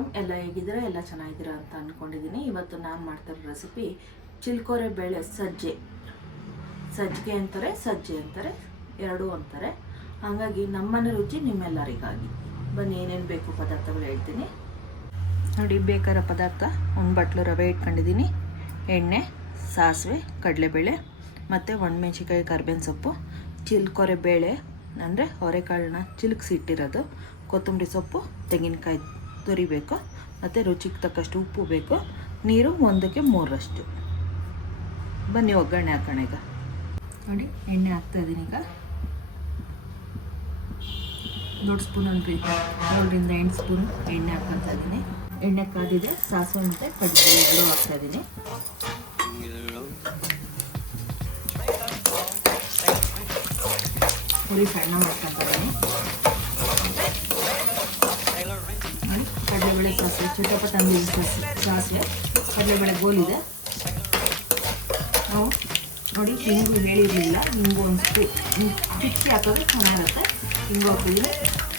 Welcome. ಎಲ್ಲ ಹೇಗಿದ್ದೀರಾ? ಎಲ್ಲ ಚೆನ್ನಾಗಿದ್ದೀರಾ ಅಂತ ಅಂದ್ಕೊಂಡಿದ್ದೀನಿ. ಇವತ್ತು ನಾನು ಮಾಡ್ತಿರೋ ರೆಸಿಪಿ ಚಿಲ್ಕೋರೆ ಬೇಳೆ ಸಜ್ಜಿಗೆ ಅಂತಾರೆ, ಸಜ್ಜೆ ಅಂತಾರೆ, ಎರಡೂ ಅಂತಾರೆ. ಹಾಗಾಗಿ ನಮ್ಮನೆ ರುಚಿ ನಿಮ್ಮೆಲ್ಲರಿಗಾಗಿ. ಬನ್ನಿ ಏನೇನು ಬೇಕು ಪದಾರ್ಥಗಳು ಹೇಳ್ತೀನಿ ನೋಡಿ. ಬೇಕಾದ ಪದಾರ್ಥ: ಒಂದು ಬಟ್ಲು ರವೆ ಇಟ್ಕೊಂಡಿದ್ದೀನಿ, ಎಣ್ಣೆ, ಸಾಸಿವೆ, ಕಡಲೆಬೇಳೆ ಮತ್ತು ಒಣಮೆಣ್ಸಿಕಾಯಿ, ಕರ್ಬೇವಿನ ಸೊಪ್ಪು, ಚಿಲ್ಕೋರೆ ಬೇಳೆ ಅಂದರೆ ಅವರೆಕಾಳನ್ನ ಚಿಲ್ಕಿಸಿಟ್ಟಿರೋದು, ಕೊತ್ತಂಬರಿ ಸೊಪ್ಪು, ತೆಂಗಿನಕಾಯಿ ತುರಿಬೇಕು ಮತ್ತು ರುಚಿಗೆ ತಕ್ಕಷ್ಟು ಉಪ್ಪು ಬೇಕು, ನೀರು 1ಕ್ಕೆ 3ರಷ್ಟು. ಬನ್ನಿ ಒಗ್ಗರಣೆ ಹಾಕೋಣ. ಈಗ ನೋಡಿ ಎಣ್ಣೆ ಹಾಕ್ತಾಯಿದ್ದೀನಿ. ಈಗ ದೊಡ್ಡ ಸ್ಪೂನ್ 7ರಿಂದ 8 ಸ್ಪೂನ್ ಎಣ್ಣೆ ಹಾಕ್ಕೊತಾ ಇದ್ದೀನಿ. ಎಣ್ಣೆ ಕಾದಿದೆ. ಸಾಸಿವೆ ಮತ್ತು ಕಡಲೆಬೇಳೆ ಎರಡೂ ಹಾಕ್ತಾಯಿದ್ದೀನಿ. ಹುಳಿ ಸಣ್ಣ ಮಾಡ್ಕೊತಾಯಿದ್ದೀನಿ. ಕಡಲೆಬೇಳೆ ಸಾಸಿವೆ ಚಿಟಪಟ ಅಂದಿದ್ದು ಸಾಸಿವೆ, ಕಡಲೆಬೇಳೆ ಗೋಲಿದೆ. ನಾವು ನೋಡಿ ಹಿಂಗು ಹೇಳಿರಲಿಲ್ಲ, ಹಿಂಗು ಒಂದು ಚಿಕ್ಕಿ ಹಾಕೋದು ಚೆನ್ನಾಗಿರುತ್ತೆ. ಹಿಂಗು ಹಾಕಿದ್ರೆ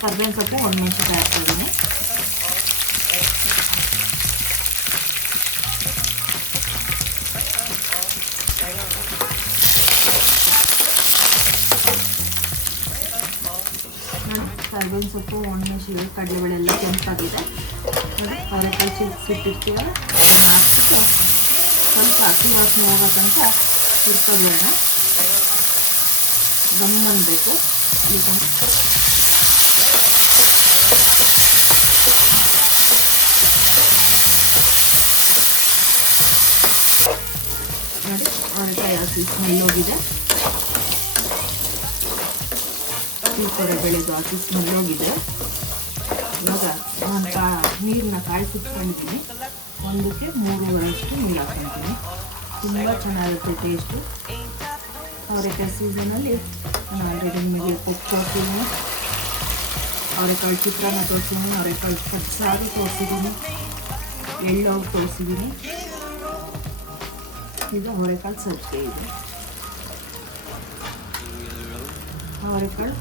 ಕರ್ಬೇವಿನ ಸೊಪ್ಪು, ಒಣಮೆಣ್ಸಿಕಾಯಿ ಹಾಕ್ತಾಯಿದ್ದೀನಿ. ಕರ್ಬೇವಿನ ಸೊಪ್ಪು, ಒಣಮೆಣ್ಸಿಕಾಯಿ, ಕಡಲೆಬೇಳೆ ಎಲ್ಲ ಕೆಂಪಾಗಿದೆ. ನೋಡಿ ಅವರೆಕಾಳು ಚಿಲ್ಕಿಸಿಟ್ಟಿರ್ತೀವಲ್ಲ ಅದನ್ನು ಹಾಕ್ಬಿಟ್ಟು ಸ್ವಲ್ಪ ಹಸಿ ವಾಸನೆ ಹೋಗೋ ತನಕ ಹುರ್ಕೊಬೇಡ. ದಮ್ ಅನ್ನಬೇಕು. ಈಗ ನೋಡಿ ಅವರೆಕಾಯಿ ಹಸಿ ಸ್ಮೆಲ್ ಹೋಗಿದೆ. ಚಿಲ್ಕೋರೆ ಬೆಳೆದು ಹಾಕಿ ಸ್ಮೆಲ್ ಹೋಗಿದೆ. ಇವಾಗ ನಾನು ನೀರನ್ನ ಕಾಯಿಸಿಟ್ಕೊಂಡಿದ್ದೀನಿ. 1ಕ್ಕೆ 3ರಷ್ಟು ನೀರು ಹಾಕ್ಕೊತೀನಿ. ತುಂಬ ಚೆನ್ನಾಗಿರುತ್ತೆ ಟೇಸ್ಟು. ಅವರೆಕಾಯಿ ಸೀಸನಲ್ಲಿ ನಾನು ಆಲ್ರೆಡಿ ನಿಮಗೆ ಪಪ್ಪು ತೋರಿಸಿದ್ದೀನಿ, ಅವರೆಕಾಳು ಚಿತ್ರಾನ್ನ ತೋರಿಸಿದ್ದೀನಿ, ಅವರೆಕಾಳು ಸಾರು ತೋರಿಸಿದ್ದೀನಿ, ಎಳ್ಳು ತೋರಿಸಿದ್ದೀನಿ. ಇದು ಅವರೆಕಾಳು ಸಜ್ಜಿಗೆ. ಇದೆ ಅವರೆಕಾಳು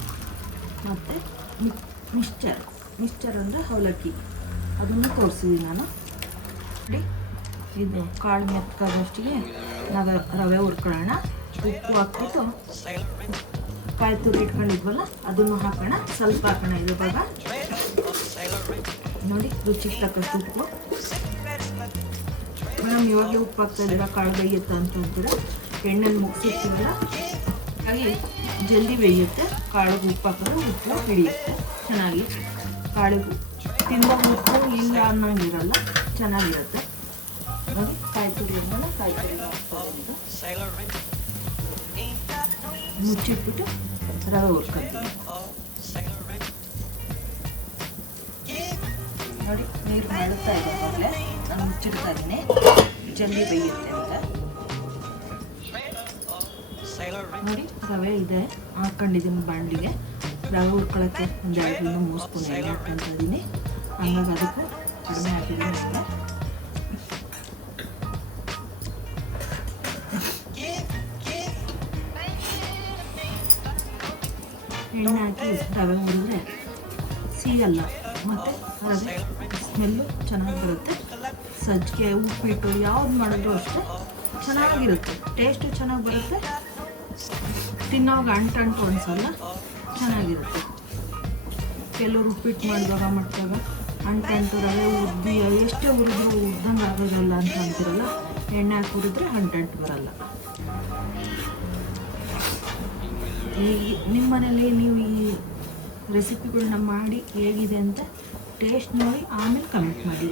ಮತ್ತು ಮಿಕ್ಸ್ಚರ್ ಅಂದರೆ ಅವಲಕ್ಕಿ, ಅದನ್ನು ತೋರಿಸಿದ್ದೀನಿ ನಾನು. ನೋಡಿ ಇದು ಕಾಳು ಮೆತ್ಕಾದಷ್ಟಿಗೆ ನಾವು ರವೆ ಹುರ್ಕೊಳ್ಳೋಣ. ಉಪ್ಪು ಹಾಕ್ಬಿಟ್ಟು ಕಾಯಿ ತುರಿ ಇಟ್ಕೊಂಡಿದ್ವಲ್ಲ ಅದನ್ನು ಹಾಕೋಣ. ಸ್ವಲ್ಪ ಹಾಕೋಣ ಇವಾಗ. ನೋಡಿ ರುಚಿಗೆ ತಕ್ಕಷ್ಟು ಉಪ್ಪು. ಮೇಡಮ್ ಇವಾಗಲೇ ಉಪ್ಪು ಹಾಕ್ತಾಯಿದ್ದೀರ, ಕಾಳು ಬೇಯುತ್ತೆ ಅಂತ ಅಂತೀರ. ಎಣ್ಣೆಲಿ ಮುಗಿಸಿರ್ತೀವಲ್ಲ ಹಾಗಾಗಿ ಜಲ್ದಿ ಬೇಯುತ್ತೆ. ಕಾಳಿಗೆ ಉಪ್ಪು ಹಾಕಿದ್ರೆ ಉಪ್ಪು ಹಿಡಿಯುತ್ತೆ ಚೆನ್ನಾಗಿ. ಕಾಳಿಗೆ ತಿಂದ ಉಪ್ಪು ಇಲ್ಲ ಅನ್ನೋಂಗಿರಲ್ಲ, ಚೆನ್ನಾಗಿರುತ್ತೆ. ನೋಡಿ ಕಾಯಿ ತುರಿ ಅಂದಲ್ಲ, ಕಾಯಿ ತುರಿ ಮುಚ್ಚಿಟ್ಬಿಟ್ಟು ರವೆ ಹುರ್ಕೊತೀನಿ. ನೋಡಿ ನೀರು ಮಾಡುತ್ತಾ ಇದೆ. ಮೊದಲೇ ನಾನು ಮುಚ್ಚಿಡ್ತಾ ಇದ್ದೀನಿ, ಜಲ್ದಿ ಬೇಯುತ್ತೆ ಅಂತ. ನೋಡಿ ರವೆ ಇದೆ, ಹಾಕ್ಕೊಂಡಿದ್ದೀನಿ ಬಾಣಲಿಗೆ. ರವೆ ಹುರ್ಕೊಳ್ಳೋಕ್ಕೆ 2ರಿಂದ 3 ಸ್ಪೂನ್ ಎಣ್ಣೆ ಹಾಕ್ಕೊತಾ ಇದ್ದೀನಿ. ಹಂಗಾಗಿ ಅದಕ್ಕೂ ಕಡಿಮೆ ಹಾಕಿದ್ದೀನಿ. ಎಣ್ಣೆ ಹಾಕಿ ರವೆ ಹುರಿದ್ರೆ ಸಿಗಲ್ಲ ಮತ್ತು ರವೆ ಸ್ಮೆಲ್ಲು ಚೆನ್ನಾಗಿ ಬರುತ್ತೆ. ಸಜ್ಜಿಗೆ ಉಪ್ಪಿಟ್ಟು ಯಾವ್ದು ಮಾಡಿದ್ರು ಅಷ್ಟೇ ಚೆನ್ನಾಗಿರುತ್ತೆ. ಟೇಸ್ಟು ಚೆನ್ನಾಗಿ ಬರುತ್ತೆ. ತಿನ್ನೋವಾಗ ಅಂಟು ಅನಿಸಲ್ಲ, ಚೆನ್ನಾಗಿರುತ್ತೆ. ಕೆಲವರು ಉಪ್ಪಿಟ್ಟು ಮಾಡಿದಾಗ ಅಂಟು ರವೆ ಉದ್ದಿ ಎಷ್ಟೇ ಹುರಿದ್ರು ಉದ್ದಂಗೆ ಆಗೋದಿಲ್ಲ ಅಂತ ಅಂತಿರಲ್ಲ. ಎಣ್ಣೆ ಹಾಕಿ ಹುರಿದ್ರೆ ಅಂಟು ಬರಲ್ಲ. ನಿಮ್ಮ ಮನೇಲಿ ನೀವು ಈ ರೆಸಿಪಿಗಳನ್ನ ಮಾಡಿ ಹೇಗಿದೆ ಅಂತ ಟೇಸ್ಟ್ ನೋಡಿ ಆಮೇಲೆ ಕಮೆಂಟ್ ಮಾಡಿ.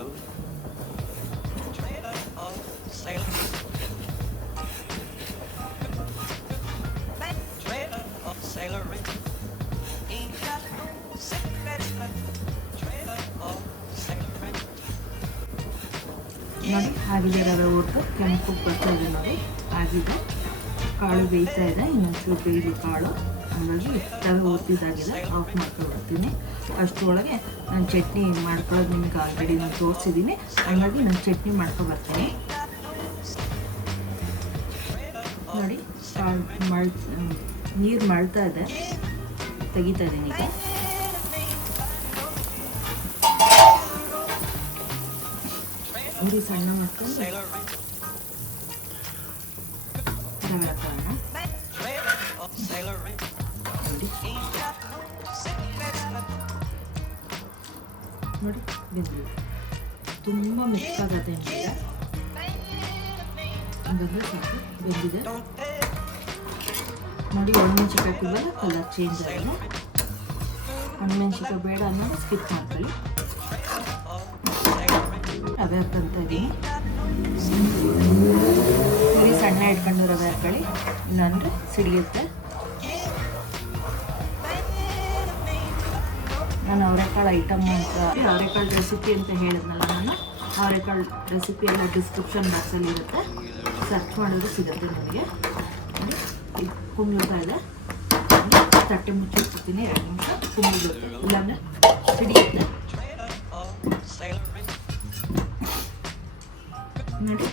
ನೋಡಿ ಆಗಿದೆ, ರವೆ ಹುರಿದು ಕೆಂಪು ಬರ್ತಾ ಇದೆ. ನೋಡಿ ಆಗಿದೆ, ಕಾಳು ಬೇಯ್ತಾ ಇದೆ. ಇನ್ನೊಂಚೂರು ಬೇಯಲಿ ಕಾಳು. ಹಾಗಾಗಿ ರವೆ ಹುರಿದಿದ್ದಾಗಿದೆ, ಆಫ್ ಮಾಡ್ಕೊಳ್ತೀನಿ. ಅಷ್ಟರೊಳಗೆ ನಾನು ಚಟ್ನಿ ಮಾಡ್ಕೊಳ್ಳೋದು ನಿಮ್ಗೆ ಆಲ್ರೆಡಿ ನಾನು ತೋರಿಸಿದ್ದೀನಿ. ಹಾಗಾಗಿ ನಾನು ಚಟ್ನಿ ಮಾಡ್ಕೊಬರ್ತೀನಿ. ನೋಡಿ ಕಾಳು ನೀರು ಮಳ್ತಾ ಇದೆ, ತೆಗಿತಾ ಇದ್ದೀನಿ. ಈಗ ಉರಿ ಸಣ್ಣ ಮಾಡ್ಕೊಂಡು ರವೆ ಹಾಕೋಣ. ನೋಡಿ ಬೆಂದಿದೆ, ತುಂಬ ಮಿಕ್ಸ್ ಆಗತ್ತೆ ಅಂತಿಲ್ಲ, ಹಂಗಂದ್ರೆ ಸಾಕು ಬೆಂದಿದೆ. ನೋಡಿ ಒಣಮೆಣ್ಸಿಕಾಯಿ ಹಾಕಿದ್ವಲ್ಲ ಕಲರ್ ಚೇಂಜ್ ಆಗಿದೆ. ಒಣಮೆಣ್ಸಿಕಾಯಿ ಬೇಡ ಅನ್ನೋದು ಸ್ಕಿಪ್ ಮಾಡ್ಕೊಳ್ಳಿ. ರವೆ ಹಾಕಂತ ಇದ್ದೀನಿ, ಉರಿ ಸಣ್ಣ ಇಟ್ಕೊಂಡು ರವೆ ಹಾಕೊಳ್ಳಿ, ಇಲ್ಲಾಂದರೆ ಸಿಡಿಯುತ್ತೆ. ನಾನು ಅವರೆಕಾಳು ಐಟಮ್ ಅಂತ ಅವರೆಕಾಳು ರೆಸಿಪಿ ಅಂತ ಹೇಳಿದ್ನಲ್ಲ, ನಾನು ಅವರೆಕಾಳು ರೆಸಿಪಿ ಎಲ್ಲ ಡಿಸ್ಕ್ರಿಪ್ಷನ್ ಬಾಕ್ಸಲ್ಲಿ ಇರುತ್ತೆ, ಸರ್ಚ್ ಮಾಡಿದ್ರೆ ಸಿಗುತ್ತೆ ನಿಮಗೆ. ಕುಂಬ್ಳತಾ ಇದೆ, ತಟ್ಟೆ ಮುಚ್ಚಿಟ್ಬಿಡ್ತೀನಿ 2 ನಿಮಿಷ, ಕುಂಬ್ಳುತ್ತೆ, ಇಲ್ಲಾಂದರೆ ಸಿಡಿಯುತ್ತೆ. ನೋಡಿ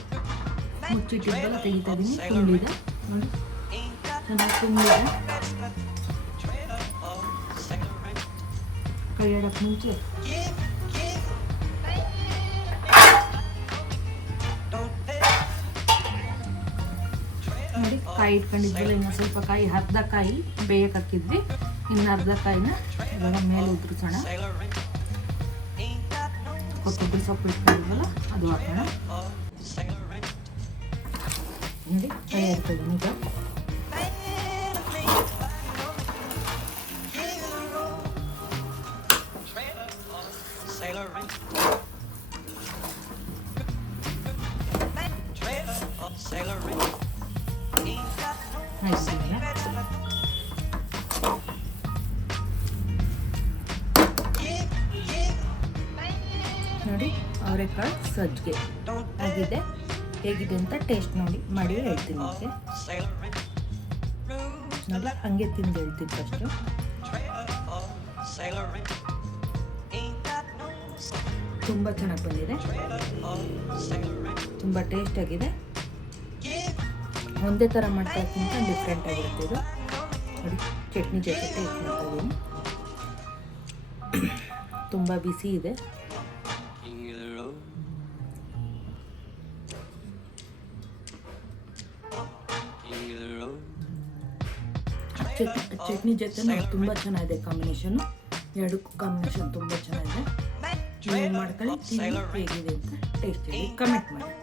ಮುಚ್ಚಿಟ್ಟಿದ್ದೆಲ್ಲ ತೆಗಿತಾ ಇದ್ದೀನಿ, ಕುಂಬ್ಳಿದೆ ನೋಡಿ, ಚೆನ್ನಾಗಿ ಕುಂಬ್ಳಿದೆ. ಕೈ ಆಡೋಕ್ಕೆ ಮುಂಚೆ ನೋಡಿ ಕಾಯಿ ಇಟ್ಕೊಂಡಿದ್ವಲ್ಲ, ಇನ್ನು ಸ್ವಲ್ಪ ಕಾಯಿ, ಅರ್ಧ ಕಾಯಿ ಬೇಯಕ್ಕೆ ಹಾಕಿದ್ವಿ, ಇನ್ನು ಅರ್ಧ ಕಾಯಿನ ಇವಾಗ ಮೇಲೆ ಉದುರಿಸೋಣ. ಕೊತ್ತಂಬರಿ ಸೊಪ್ಪು ಇಟ್ಕೊಂಡಿದ್ವಲ್ಲ ಅದು ಹಾಕೋಣ. ನೋಡಿ ಕೈ ಇರ್ತದೆ ಈಗ. ನೋಡಿ ಅವರೆಕಾಳು ಸಜ್ಜಿಗೆ ಆಗಿದೆ, ಹೇಗಿದೆ ಅಂತ ಟೇಸ್ಟ್ ಮಾಡಿ ಹೇಳ್ತೀನಿ ನಿಮಗೆ. ನೋಡಿ ಹಂಗೆ ತಿಂದು ಹೇಳ್ತೀನಿ ಫಸ್ಟು. ತುಂಬ ಚೆನ್ನಾಗಿ ಬಂದಿದೆ, ತುಂಬ ಟೇಸ್ಟ್ ಆಗಿದೆ. ಒಂದೇ ಥರ ಮಾಡ್ತಾ ಇರ್ತೀನಿ, ಡಿಫ್ರೆಂಟ್ ಆಗಿರುತ್ತೆ ಇದು. ನೋಡಿ ಚಟ್ನಿ ಜೊತೆ ಟೇಸ್ಟ್ ಮಾಡ್ತಾ ಇದ್ದೀನಿ, ತುಂಬ ಬಿಸಿ ಇದೆ. ಚಟ್ನಿ ಜೊತೆ ತುಂಬ ಚೆನ್ನಾಗಿದೆ ಕಾಂಬಿನೇಷನ್ನು, ಎರಡಕ್ಕೂ ಕಾಂಬಿನೇಷನ್ ತುಂಬ ಚೆನ್ನಾಗಿದೆ. ನೀವು ಮಾಡ್ಕೊಳ್ಳಿ, ತಿಂದು ಹೇಗಿದೆ ಅಂತ ಟೇಸ್ಟ್ ಹೇಳಿ ಕಮೆಂಟ್ ಮಾಡಿ.